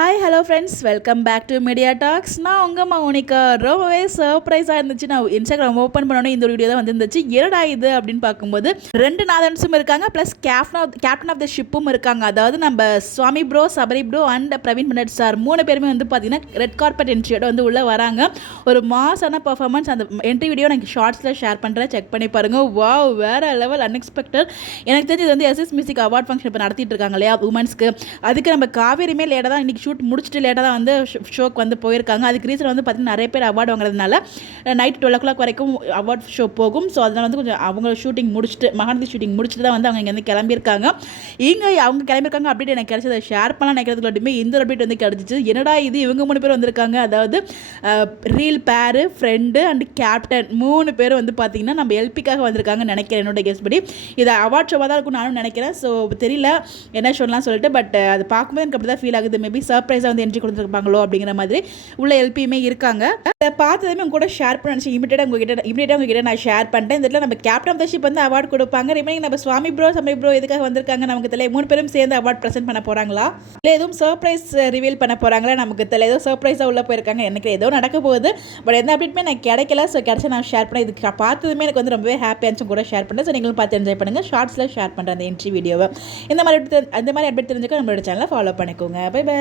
Hi hello friends, welcome back to media talks. நான் உங்கள் மௌனிகா. ரொம்பவே சர்ப்ரைஸாக இருந்துச்சு. நான் இன்ஸ்டாகிராம் ஓப்பன் பண்ணோன்னே இந்த வீடியோ தான் வந்துருந்துச்சு. என்னடா இது அப்படின்னு பார்க்கும்போது 2 நாதன்ஸும் இருக்காங்க, ப்ளஸ் கேப்டன் ஆஃப் த ஷிப்பும் இருக்காங்க. அதாவது நம்ம Swami bro, Sabari bro and Praveen பனட் சார் 3 பேருமே வந்து பார்த்தீங்கன்னா ரெட் கார்பெட் என்ட்ரியோட வந்து உள்ளே வராங்க. ஒரு மாசான பர்ஃபார்மன்ஸ். அந்த என்ட்ரி வீடியோ எனக்கு ஷார்ட்ஸில் ஷேர் பண்ணுறேன், செக் பண்ணி பாருங்கள். வாவ், வேறு லெவல், அன்எக்ஸ்பெக்டட். எனக்கு தெரிஞ்சு இது வந்து எஸ்எஸ் மியூசிக் அவார்ட் ஃபங்க்ஷன் இப்போ நடத்திட்டு இருக்காங்க இல்லையா உமன்ஸ்க்கு. அதுக்கு நம்ம காவேரியுமே லேட்டாக தான் இன்றைக்கி ஷூட் முடிச்சுட்டு லேட்டாக தான் வந்து ஷோக்கு வந்து போயிருக்காங்க. அதுக்கு ரீசன் வந்து பார்த்திங்கன்னா நிறைய பேர் அவார்டு வாங்குறதுனால நைட் 12 o'clock வரைக்கும் அவார்ட் ஷோ போகும். ஸோ அதனால் வந்து கொஞ்சம் அவங்க ஷூட்டிங் முடிச்சுட்டு, மகாநதி ஷூட்டிங் முடிச்சுட்டு தான் வந்து அவங்க இங்கேருந்து கிளம்பியிருக்காங்க. அவங்க கிளம்பியிருக்காங்க. அப்டேட் எனக்கு கிடச்சதை ஷேர் பண்ணலாம் நினைக்கிறதுக்குள்ளே இந்த அப்டேட் வந்து கிடச்சிச்சு. என்னடா இது, இவங்க 3 பேர் வந்திருக்காங்க. அதாவது ரீல் பேரு, ஃப்ரெண்டு அண்ட் கேப்டன் 3 பேர் வந்து பார்த்திங்கன்னா நம்ம எல்பிக்காக வந்திருக்காங்கன்னு நினைக்கிறேன். என்னோட கெஸ் படி இது அவார்ட் ஷோவாக தான் இருக்கும் நானும் நினைக்கிறேன். ஸோ தெரியல என்ன ஷோலாம் சொல்லிட்டு, பட் அது பார்க்கும்போது எனக்கு அப்படி தான் ஃபீல் ஆகுது. மேபி சர்ப்ரைஸாக வந்து என்ட்ரி கொடுத்துருப்பாங்களோ அப்படிங்கிற மாதிரி உள்ள எல்பியுமே இருக்காங்க. அதை பார்த்ததுமே உங்க கூட ஷேர் பண்ண நினச்சி இமீடியட்டாக உங்ககிட்ட நான் ஷேர் பண்ணிட்டேன். இந்த இடத்துல நம்ம கேப்டன் ஆஃப் த ஷிப் வந்து அவார்டு கொடுப்பாங்க. ரிமைனிங் நம்ம சுவாமி ப்ரோ, சபரி ப்ரோ எதுக்காக வந்திருக்காங்க நமக்கு தெரியல. 3 பேரும் சேர்ந்து அவார்ட் ப்ரெசென்ட் பண்ண போகிறாங்களா, இல்லை எதுவும் சர்ப்ரைஸ் ரிவீல் பண்ண போகிறாங்களா நமக்கு தெரியல. ஏதோ சர்ப்ரைஸாக உள்ளே போயிருக்காங்க. எனக்கு ஏதோ நடக்க போகுது, பட் எந்த அப்டேட்டுமே நான் கிடைக்கல. ஸோ கிடைச்சா நான் ஷேர் பண்ணேன். இதுக்கு பார்த்ததுமே எனக்கு வந்து ரொம்பவே ஹாப்பியாச்சும் கூட ஷேர் பண்ணேன். ஸோ நீங்களும் பார்த்து என்ஜாய் பண்ணுங்கள். ஷார்ட்ஸில் ஷேர் பண்ணுறேன் அந்த என்ட்ரி வீடியோவை. இந்த மாதிரி அப்டேட் தெரிஞ்சுக்க நம்மளோட சேனலை ஃபாலோ பண்ணிக்கோங்க. Bye by.